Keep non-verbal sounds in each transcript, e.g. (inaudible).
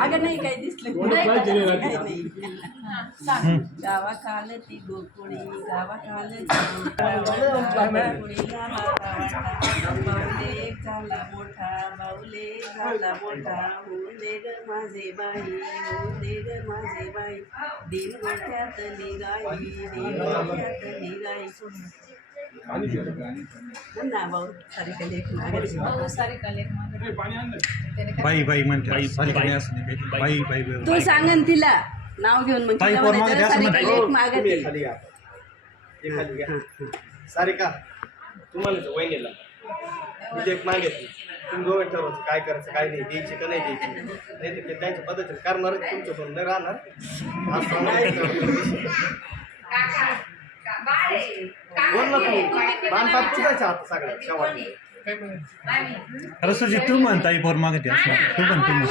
अगं नाही काही दिसलं नाही. गावा काल ती गोकुळी गावा काल बाऊले झाला मोठा बाऊले झाला मोठा. होऊन दे ग माझे बाई होऊन दे ग माझे बाई. दिन गोठ्यात निघाई दिन गोठ्यात निघाई बाई बाई म्हणते सारी काही असं नाही बाई बाई बाई. तू सांगन तिला नाव घेऊन ताई तिला म्हणायचं, म्हणते. खाली घ्या हे खाली घ्या सारिका तुम्हाला तर वहिनीला म्हणजे एक मागितली तुम्ही दोघं ठरवायचं काय करायचं काय नाही द्यायची का नाही द्यायची नाही तर ते त्यांच्या पद्धतीने करणारच तुमचं पण नाही राहणार असं नाही बोल ना तू. बांधपात तुझाच हात सगळ्यात शेवट अरे सुजी तू म्हण ताई पोर मागते असं. तू पण तू म्हण.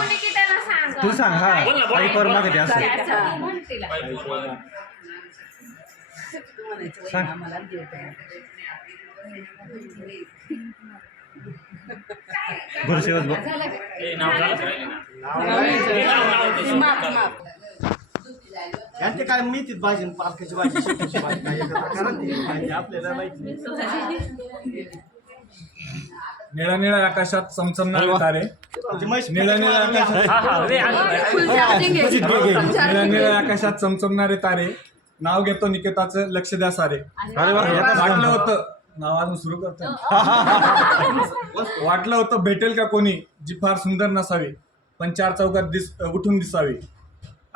तू सांग हा. ताई पोर मागते असं. सांग. गुरुसेवच बघ माप माप यांचे काय भाजी आणि पालकाची भाजी शेपूची भाजी काय एकत्र करा ना ती? भाजी आपल्याला माहिती निळ्या निळ्या आकाशात चमचमणारे तारे. म्हैस निळ्या निळ्या आकाशात निळ्या निळ्या चमचमणारे तारे. नाव घेतो निकेताचं लक्ष द्या सारे. अरे वा येतच वाटलं. होतं नाव अजून सुरू करतो. (laughs) वाटलं होतं भेटेल का कोणी जी फार सुंदर नसावी पण चार चौकात दिस उठून दिसावी.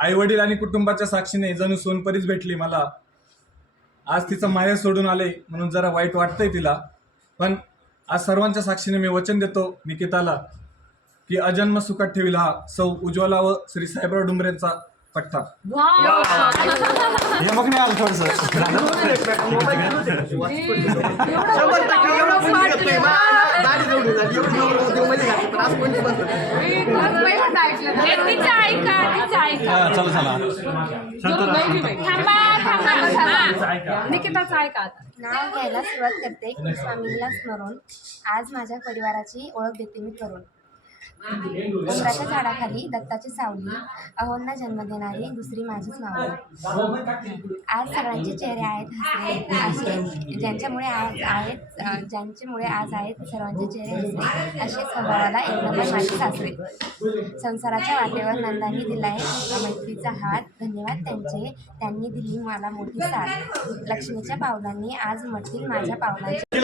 आई वडील आणि कुटुंबाच्या साक्षीने जणू सोनपरीच भेटली मला. आज तिचं माहेर सोडून आले म्हणून जरा वाईट वाटतंय तिला. पण आज सर्वांच्या साक्षीने मी वचन देतो निकिताला की अजन्म सुखात ठेवील हा सौ उज्ज्वला व श्री साहेबराव डुंबरेंचा हे नाही आलं थोडस. शंभर टक्के एवढं कोणी घेतोय. मा- ना, दाढी तेवढी झाली. एवढी नवरा देवमध्ये घातली, पण आज कोणी बंद चला चला. शांत राहा. निकिताचं ऐका आता. नाव घ्यायला सुरुवात करते. स्वामींना स्मरून. आज माझ्या परिवाराची ओळख देते मी करून उमराच्या झाडाखाली दत्ताची सावली. अहोंना जन्म देणारी दुसरी माझीच मावली आज सगळ्यांचे चेहरे आहेत हसरे असे ज्यांच्यामुळे आज आहेत ज्यांच्यामुळे आज आहेत सर्वांचे चेहरे हसरे असे स्वभावाला एक नंबर माझे सासरे संसाराच्या वाटेवर नंदांनी दिलाय मैत्रीचा हात. धन्यवाद त्यांचे. त्यांनी दिली मला मोठी साथ. लक्ष्मीच्या पावलांनी आज मटतील माझ्या पावलांची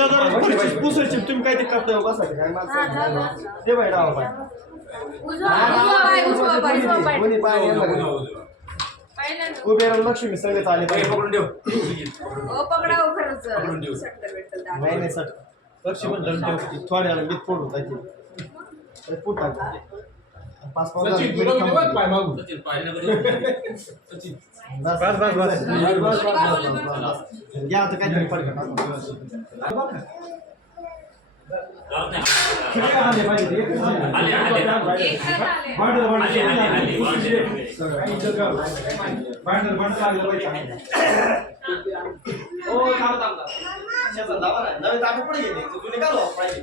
उभे राहून लक्ष्मी सगळेच आले पाहिजे नाही नाही सर लक्ष्मी पण दंड ठेवते थोड्या वेळाने मीठ फोडून जायचे फूट टाकते पाच पाच आता काहीतरी फरक. नवीन ताटं कुठे गेले जुने का लावा पाहिजे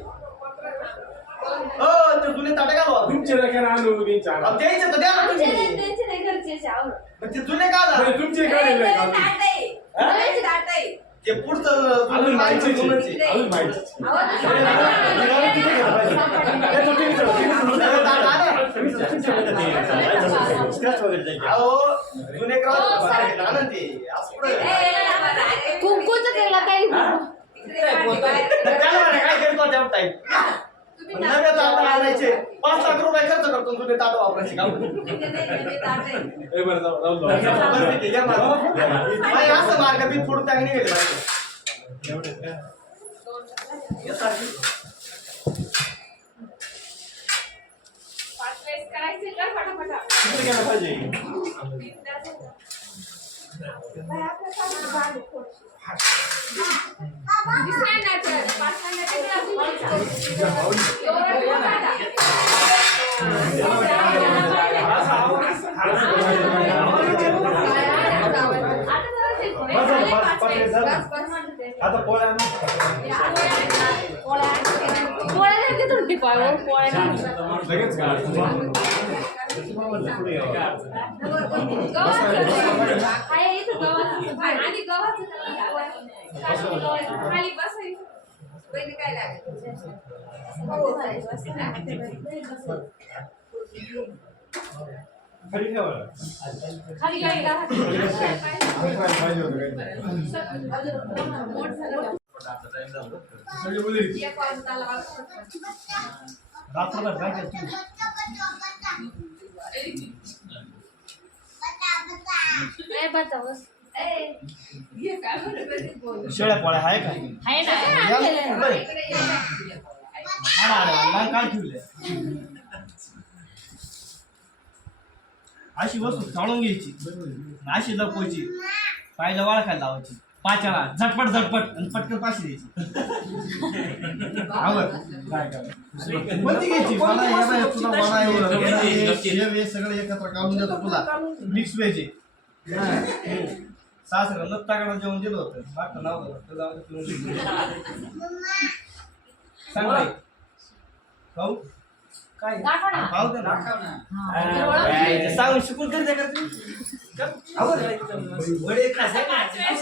हो ते जुने ताटे का तुमचे नका आणू त्यांच्या अहो, द्यायचे तर द्या ना तुम्ही पण ते जुने का? तुमचे ते पुढचं जुनं अजून माहिती जुनंच आहे. अजून. अहो, जुने ना ते. असं कुठं? त्याला म्हणे, काय करतो टाईम नवे ताट आणायचे. पाच लाख रुपये खर्च करतो जुने ताट वापरायचे. का जाऊ- जाऊ- जाऊ. नाही, असं मार्ग बी पुढे चांगली हे गेलं पाहिजे बस झालं, बस, पाच मिनिट झालं. आता पोळ्या लगेच आणि गव्हाचं खाली बसायचं खाली ठेवा खाली गाडी गव्हाचं पाहिजे होतं काहीतरी. सगळी मुली. रात्रभर काय करतो ए बताव शेळ्या पोळ्या आहे का? आहे ना. काय अशी वस्तू चाळून घ्यायची. अशी लपवायची. पायला वाळखायला लावायची. पाच्याला झटपट झटपट आणि पटकन पाशी द्यायची. आवड काय काय कोणती घ्यायची? मला हे तुला मला एवढं हे- हे- हे सगळं एकत्र काढून देतो तुला. मिक्स व्हेज सासऱ्या लत्ताकडे जेवण दिलं होतं नाव जाऊ दे. सांग बाई. खाऊ काय दाखव ना. खाऊ दे ना सांगून शिकून करी का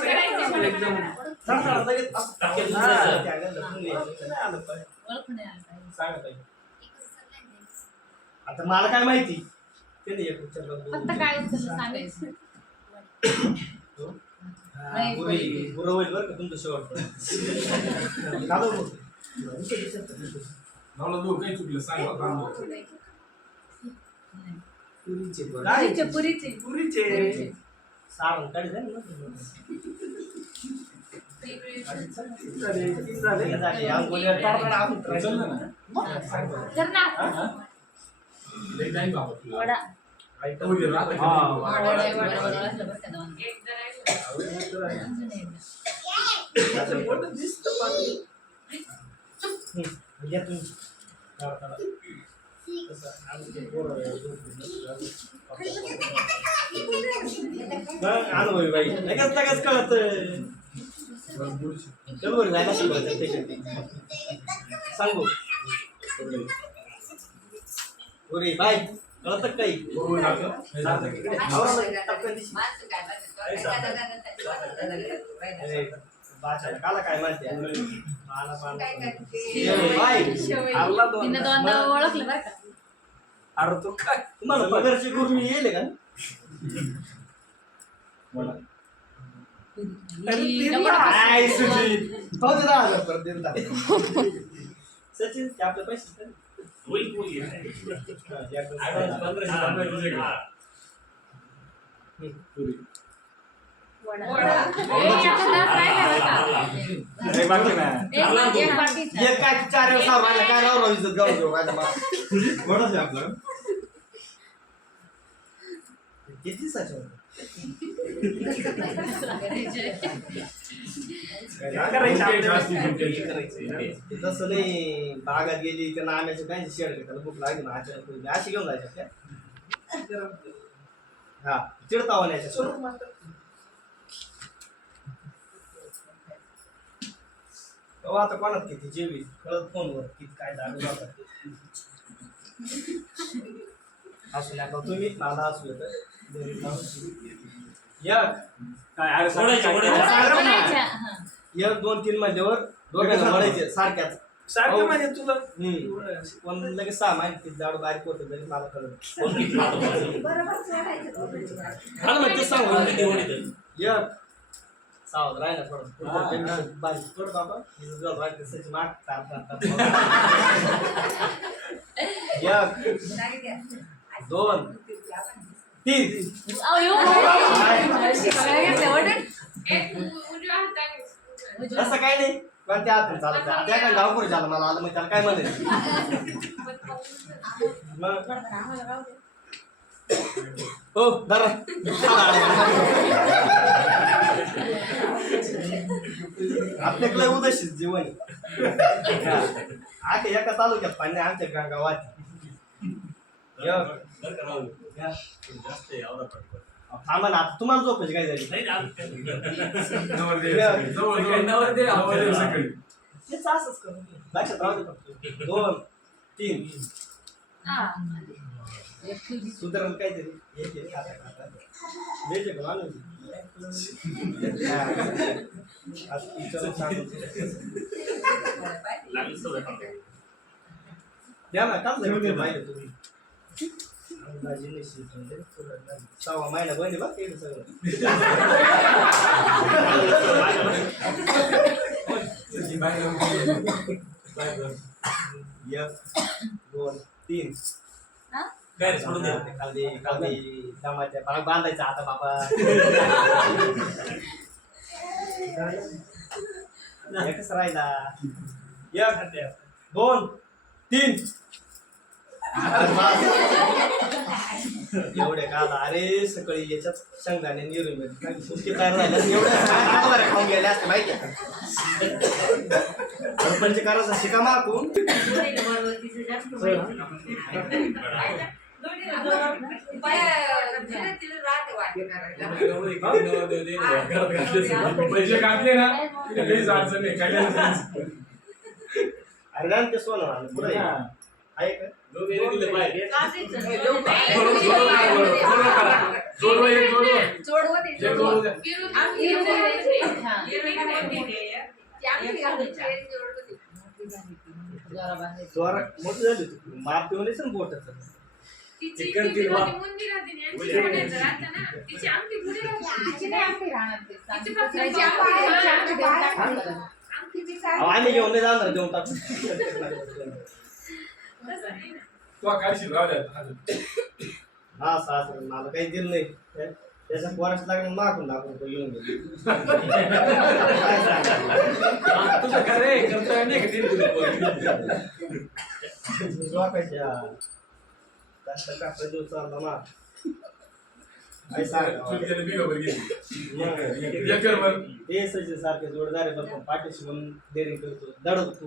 करायची मला एकदम. लगेच असं टाकेल. हा, लपून घ्यायचं. नाही आलं पाहिजे. सांगा. आता मला काय माहिती ते नाही एक विचारलं. फक्त काय सांगायचं गुरे- गुरं होईल बरं का तुमचं शेवट चालू मग. मला दोघं काही चुकलं सांग बा, काम बघ. काय? पुरीचे पुरीचे. सारण काढ द्या ना. झाले, झाले. या गोळ्या टाळटाळ आपण try करू. उचललं ना. कर ना लई नाही बाबा तुला. वडा काय हो, घे, राहतं का? हा. वडा वडा वडा असलं बरं का दोन. त्याचं पोट दिसतं पण. हम्म, घ्या तुम्ही. काढा, काढा. तसं, आमचे पोरं आहे, मग अनुभवी बाई लगेच लगेच कळत बरोबर जायला शिकवायचं त्याच्यात सांगू पुरी बाय कळत काही? अरे, काला काय माहिती दोनदा ओळखलं बरं का? तू काय? तुम्हाला पगारची गुरमी येईल का. (laughs) सचिन ते आपले पैसे दे. हा, या पैसे. पुरी. वडा ए, याचा दात नाही का बरं का? अरे, बाकी नाही. एक एक. एक काय चार वेळा सावर राहिला, काय राव राव इज्जत गाव घेऊ माझ्या मा- वडाच आहे आपला किती साचे होते? ते तसं नाही बागात गेली त्या नाम्याचे काय शेड घेताना भूक लागली? ना अचानक अशी घेऊन जायच्या त्या हा चिडतावा न्यायच्या स्वरूप मात्र आता कोणात किती जेवी कळत फोनवर किती काय दारू असू नका तुम्ही मला असू काय. एक दोन तीन दोघांना म्हणायचे सारख्याच. सारखं म्हणजे तुला. लगेच सहा माहिती जाड बारीक होतं तरी मला कळत हा ना मग ते सांगू एक सावध राहिला थोडं. हा. बारीक थोडं बाबा. माग. एक (laughs) दोन तीन. तसं काय नाही. पण त्या हातून चालत आहे. त्या काय गाव करू झालं मला. आलं मग त्याला काय म्हणायचं मग? हो धरा. आपल्याकडे उदशीच जीवन आता एका तालुक्यात पाणी आमच्या गा- गावात या. थांबा ना आता तुम्हाला झोपायची काय झाली. तेच असंच करू. लक्षात राहू दे फक्त. दोन तीन. सुधारण काहीतरी. द्यायचे का? माणूस हा. आज विचारून सांगतो. द्या ना काम झालं पाहिजे तुम्ही. अंदाजे सहावा महिना बहिणी बा केलं सगळं एक दोन तीन खाली खाली बांधायचा आता बाबा एकच राहिला. एक दोन तीन. एवढे काला अरे सकाळी याच्यात शेंगदाणे निरून सुटकी तयार राहिला (laughs) एवढ्या खाऊन गेले असते माहिती आहे का? सरपंच करायचा शिका मागून पैसे काढले ना काहीच अडचण अडचण नाही. अरे ना ते सोनं आलं. पुढं ये. आहे का जोडवा एक जोडवा जे जोडू द्या. जोरा मोठं झाली तू माप देऊन येशील ना बोटाचं तिची किती मोठी मुंडी राहते ना, यांची म्हणायचं राहतं ना, तिची अंगठी पुढे राहते. तिची फक्त अहो, आम्ही घेऊन नाही जाणार देऊन टाकू तसं नाही ना. तो काढशील राहू द्या हा सासर मला काही दिलं नाही. त्या- त्याच्या पोराचं लागून मागून दाखवून तो येऊन गेलो. तुझं खरं आहे कर्तव्य नाही का ते तुझं झोपायच्या. जास्त कापड देऊ चालला ना काय सांग चुलत्याने बिगावर गेली. मग एकर भर ते सचिन सारखे जोडदार आहे बघ पाठीशी म्हणून डेअरिंग करतो. दडवतो?